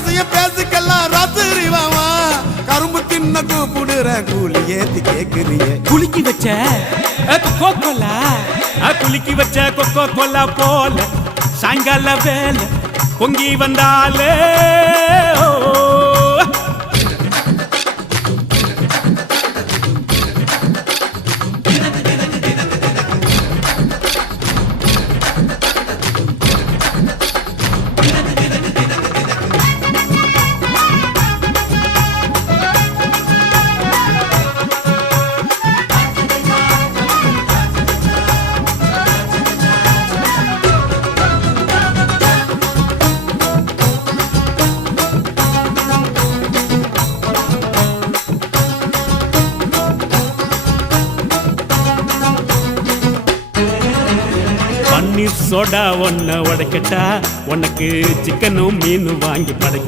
ரகசிய பேசுக்கெல்லாம் ராத்திரி வாமா கரும்பு தின்ன கூப்பிடுற கூலி ஏத்தி கேக்குறிய குலுக்கி வச்ச கொக்கோ கோலா குலுக்கி வச்ச கொக்கோ கோலா போல சாயங்கால வேலை பொங்கி வந்தாலே பன்னீர் சோடா ஒன்ன உடைக்கட்டா உனக்கு சிக்கனும் மீனும் வாங்கி படைக்க